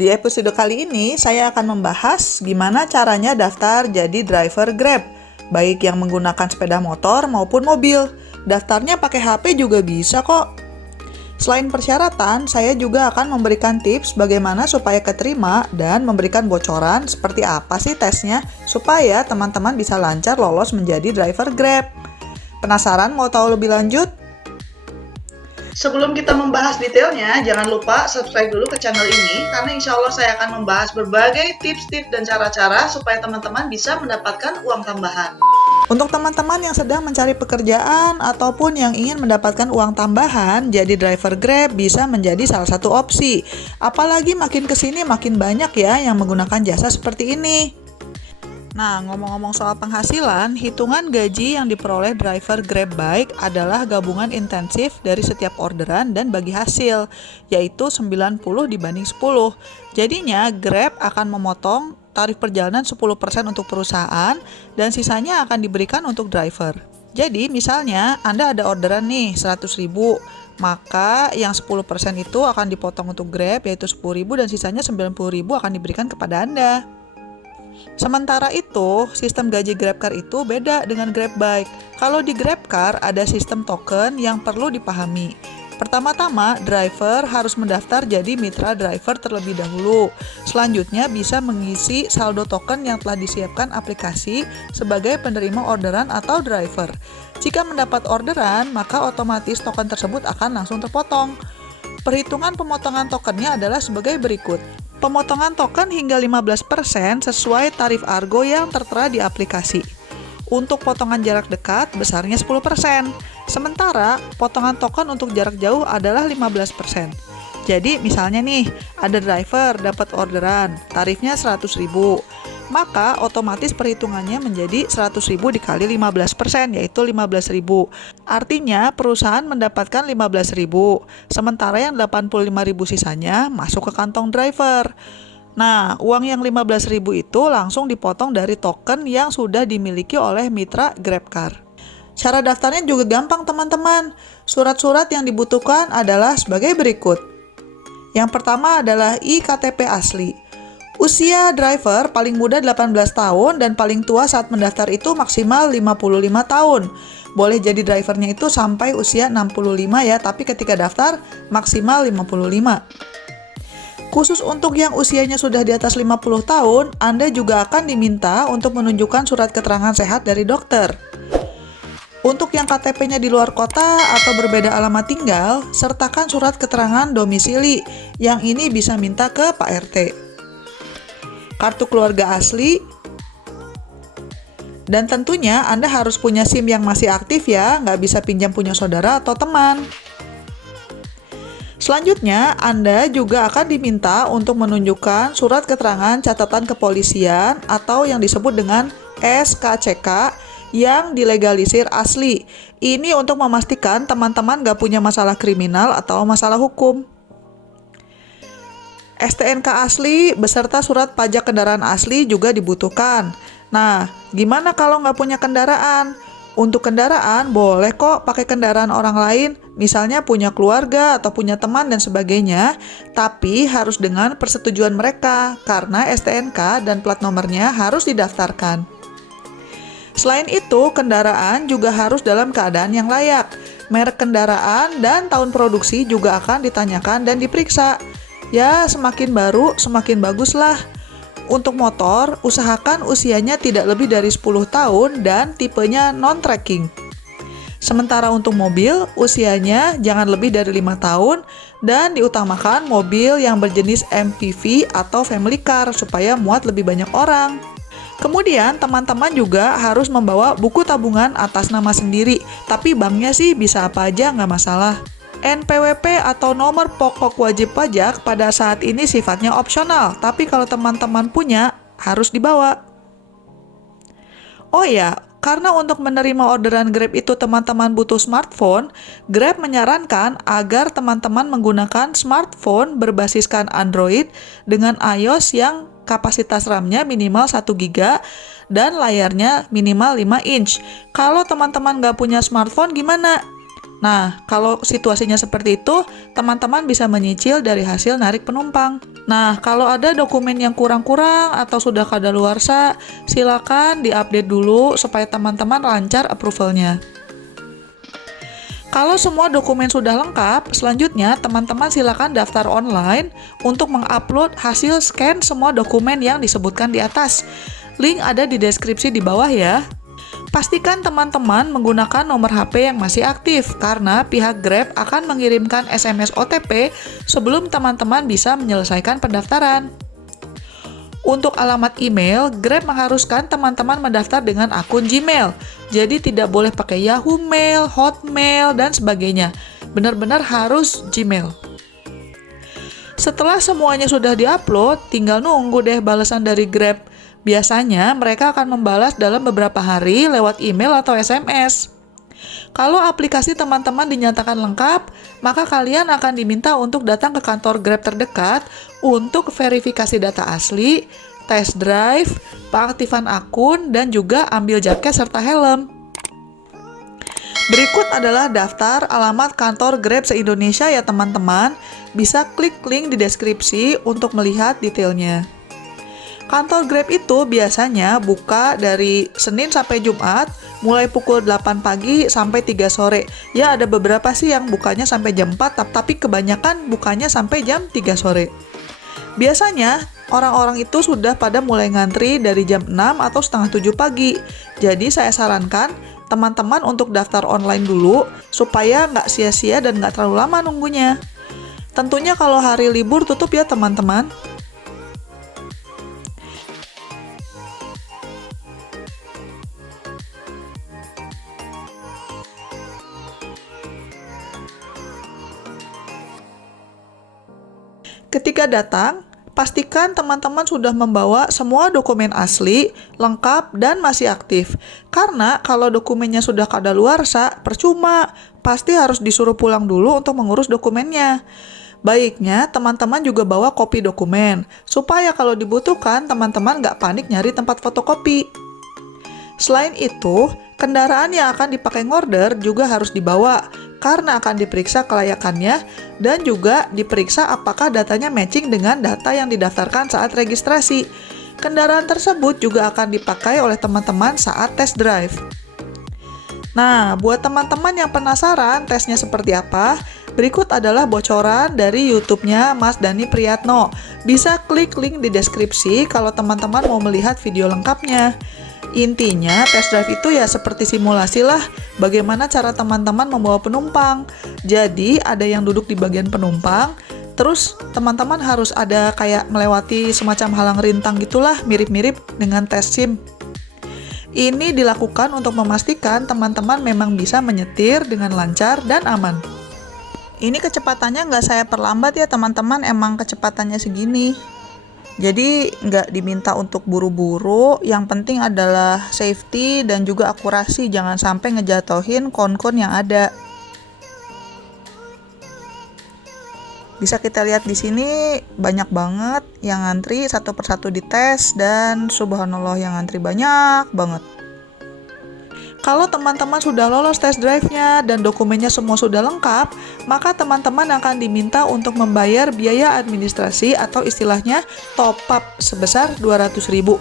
Di episode kali ini, saya akan membahas gimana caranya daftar jadi driver Grab, baik yang menggunakan sepeda motor maupun mobil. Daftarnya pakai HP juga bisa kok. Selain persyaratan, saya juga akan memberikan tips bagaimana supaya keterima dan memberikan bocoran seperti apa sih tesnya, supaya teman-teman bisa lancar lolos menjadi driver Grab. Penasaran mau tahu lebih lanjut? Sebelum kita membahas detailnya, jangan lupa subscribe dulu ke channel ini, karena insya Allah saya akan membahas berbagai tips-tips dan cara-cara supaya teman-teman bisa mendapatkan uang tambahan. Untuk teman-teman yang sedang mencari pekerjaan ataupun yang ingin mendapatkan uang tambahan, jadi driver Grab bisa menjadi salah satu opsi. Apalagi makin kesini makin banyak ya yang menggunakan jasa seperti ini. Nah, ngomong-ngomong soal penghasilan, hitungan gaji yang diperoleh driver Grab Bike adalah gabungan intensif dari setiap orderan dan bagi hasil, yaitu 90 dibanding 10. Jadinya, Grab akan memotong tarif perjalanan 10% untuk perusahaan dan sisanya akan diberikan untuk driver. Jadi, misalnya Anda ada orderan nih 100.000, maka yang 10% itu akan dipotong untuk Grab, yaitu 10.000 dan sisanya 90.000 akan diberikan kepada Anda. Sementara itu, sistem gaji GrabCar itu beda dengan GrabBike. Kalau di GrabCar ada sistem token yang perlu dipahami. Pertama-tama, driver harus mendaftar jadi mitra driver terlebih dahulu. Selanjutnya bisa mengisi saldo token yang telah disiapkan aplikasi sebagai penerima orderan atau driver. Jika mendapat orderan, maka otomatis token tersebut akan langsung terpotong. Perhitungan pemotongan tokennya adalah sebagai berikut. Pemotongan token hingga 15% sesuai tarif argo yang tertera di aplikasi. Untuk potongan jarak dekat, besarnya 10%. Sementara, potongan token untuk jarak jauh adalah 15%. Jadi, misalnya nih, ada driver dapat orderan, tarifnya 100.000. Maka, otomatis perhitungannya menjadi 100.000 dikali 15%, yaitu 15.000. Artinya, perusahaan mendapatkan 15.000, sementara yang 85.000 sisanya masuk ke kantong driver. Nah, uang yang 15.000 itu langsung dipotong dari token yang sudah dimiliki oleh mitra GrabCar. Cara daftarnya juga gampang teman-teman. Surat-surat yang dibutuhkan adalah sebagai berikut. Yang pertama adalah iKTP asli. Usia driver paling muda 18 tahun dan paling tua saat mendaftar itu maksimal 55 tahun. Boleh jadi drivernya itu sampai usia 65 ya, tapi ketika daftar maksimal 55. Khusus untuk yang usianya sudah di atas 50 tahun, Anda juga akan diminta untuk menunjukkan surat keterangan sehat dari dokter. Untuk yang KTP-nya di luar kota atau berbeda alamat tinggal, sertakan surat keterangan domisili. Yang ini bisa minta ke Pak RT. Kartu keluarga asli, dan tentunya Anda harus punya SIM yang masih aktif ya, nggak bisa pinjam punya saudara atau teman. Selanjutnya, Anda juga akan diminta untuk menunjukkan surat keterangan catatan kepolisian atau yang disebut dengan SKCK yang dilegalisir asli. Ini untuk memastikan teman-teman nggak punya masalah kriminal atau masalah hukum. STNK asli beserta surat pajak kendaraan asli juga dibutuhkan. Nah, gimana kalau nggak punya kendaraan? Untuk kendaraan, boleh kok pakai kendaraan orang lain, misalnya punya keluarga atau punya teman dan sebagainya, tapi harus dengan persetujuan mereka, karena STNK dan plat nomornya harus didaftarkan. Selain itu, kendaraan juga harus dalam keadaan yang layak. Merek kendaraan dan tahun produksi juga akan ditanyakan dan diperiksa. Ya, semakin baru, semakin bagus lah. Untuk motor, usahakan usianya tidak lebih dari 10 tahun dan tipenya non-tracking. Sementara untuk mobil, usianya jangan lebih dari 5 tahun dan diutamakan mobil yang berjenis MPV atau family car supaya muat lebih banyak orang. Kemudian, teman-teman juga harus membawa buku tabungan atas nama sendiri, tapi banknya sih bisa apa aja, nggak masalah. NPWP atau nomor pokok wajib pajak pada saat ini sifatnya opsional, tapi kalau teman-teman punya, harus dibawa. Oh ya, karena untuk menerima orderan Grab itu teman-teman butuh smartphone, Grab menyarankan agar teman-teman menggunakan smartphone berbasiskan Android dengan iOS yang kapasitas RAM-nya minimal 1 GB dan layarnya minimal 5 inch. Kalau teman-teman nggak punya smartphone gimana? Nah, kalau situasinya seperti itu, teman-teman bisa menyicil dari hasil narik penumpang. Nah, kalau ada dokumen yang kurang-kurang atau sudah kadaluarsa, silakan diupdate dulu supaya teman-teman lancar approval-nya. Kalau semua dokumen sudah lengkap, selanjutnya teman-teman silakan daftar online untuk mengupload hasil scan semua dokumen yang disebutkan di atas. Link ada di deskripsi di bawah ya. Pastikan teman-teman menggunakan nomor HP yang masih aktif karena pihak Grab akan mengirimkan SMS OTP sebelum teman-teman bisa menyelesaikan pendaftaran. Untuk alamat email, Grab mengharuskan teman-teman mendaftar dengan akun Gmail. Jadi tidak boleh pakai Yahoo Mail, Hotmail, dan sebagainya. Benar-benar harus Gmail. Setelah semuanya sudah diupload, tinggal nunggu deh balasan dari Grab. Biasanya mereka akan membalas dalam beberapa hari lewat email atau SMS. Kalau aplikasi teman-teman dinyatakan lengkap, maka kalian akan diminta untuk datang ke kantor Grab terdekat untuk verifikasi data asli, test drive, pengaktifan akun, dan juga ambil jaket serta helm. Berikut adalah daftar alamat kantor Grab se-Indonesia ya teman-teman. Bisa klik link di deskripsi untuk melihat detailnya. Kantor Grab itu biasanya buka dari Senin sampai Jumat, mulai pukul 8 pagi sampai 3 sore. Ya ada beberapa sih yang bukanya sampai jam 4, tapi kebanyakan bukanya sampai jam 3 sore. Biasanya, orang-orang itu sudah pada mulai ngantri dari jam 6 atau setengah 7 pagi. Jadi saya sarankan teman-teman untuk daftar online dulu, supaya nggak sia-sia dan nggak terlalu lama nunggunya. Tentunya kalau hari libur tutup ya teman-teman. Ketika datang, pastikan teman-teman sudah membawa semua dokumen asli, lengkap, dan masih aktif. Karena kalau dokumennya sudah kadaluarsa, percuma, pasti harus disuruh pulang dulu untuk mengurus dokumennya. Baiknya, teman-teman juga bawa kopi dokumen, supaya kalau dibutuhkan, teman-teman nggak panik nyari tempat fotokopi. Selain itu, kendaraan yang akan dipakai ngorder juga harus dibawa, karena akan diperiksa kelayakannya dan juga diperiksa apakah datanya matching dengan data yang didaftarkan saat registrasi. Kendaraan tersebut juga akan dipakai oleh teman-teman saat test drive. Nah, buat teman-teman yang penasaran tesnya seperti apa, berikut adalah bocoran dari YouTube-nya Mas Dani Priyatno. Bisa klik link di deskripsi kalau teman-teman mau melihat video lengkapnya. Intinya, test drive itu ya seperti simulasi lah bagaimana cara teman-teman membawa penumpang. Jadi, ada yang duduk di bagian penumpang, terus teman-teman harus ada kayak melewati semacam halang rintang gitulah, mirip-mirip dengan tes SIM. Ini dilakukan untuk memastikan teman-teman memang bisa menyetir dengan lancar dan aman. Ini kecepatannya nggak saya perlambat ya teman-teman, emang kecepatannya segini. Jadi nggak diminta untuk buru-buru, yang penting adalah safety dan juga akurasi, jangan sampai ngejatohin kon-kon yang ada. Bisa kita lihat di sini banyak banget yang ngantri satu persatu dites dan subhanallah yang ngantri banyak banget. Kalau teman-teman sudah lolos test drive-nya dan dokumennya semua sudah lengkap, maka teman-teman akan diminta untuk membayar biaya administrasi atau istilahnya top up sebesar 200.000.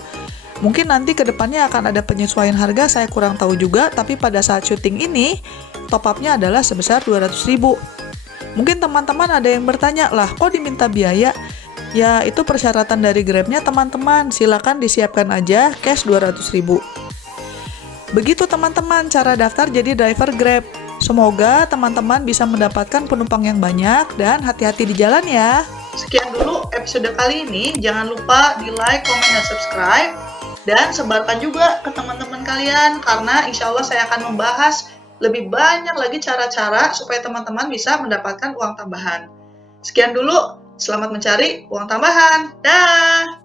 Mungkin nanti ke depannya akan ada penyesuaian harga, saya kurang tahu juga, tapi pada saat syuting ini, top up-nya adalah sebesar 200.000. Mungkin teman-teman ada yang bertanya, lah kok diminta biaya? Ya, itu persyaratan dari Grab-nya teman-teman, silakan disiapkan aja cash 200.000. Begitu teman-teman cara daftar jadi driver Grab. Semoga teman-teman bisa mendapatkan penumpang yang banyak dan hati-hati di jalan ya. Sekian dulu episode kali ini. Jangan lupa di like, komen, dan subscribe. Dan sebarkan juga ke teman-teman kalian karena insya Allah saya akan membahas lebih banyak lagi cara-cara supaya teman-teman bisa mendapatkan uang tambahan. Sekian dulu, selamat mencari uang tambahan. Dah!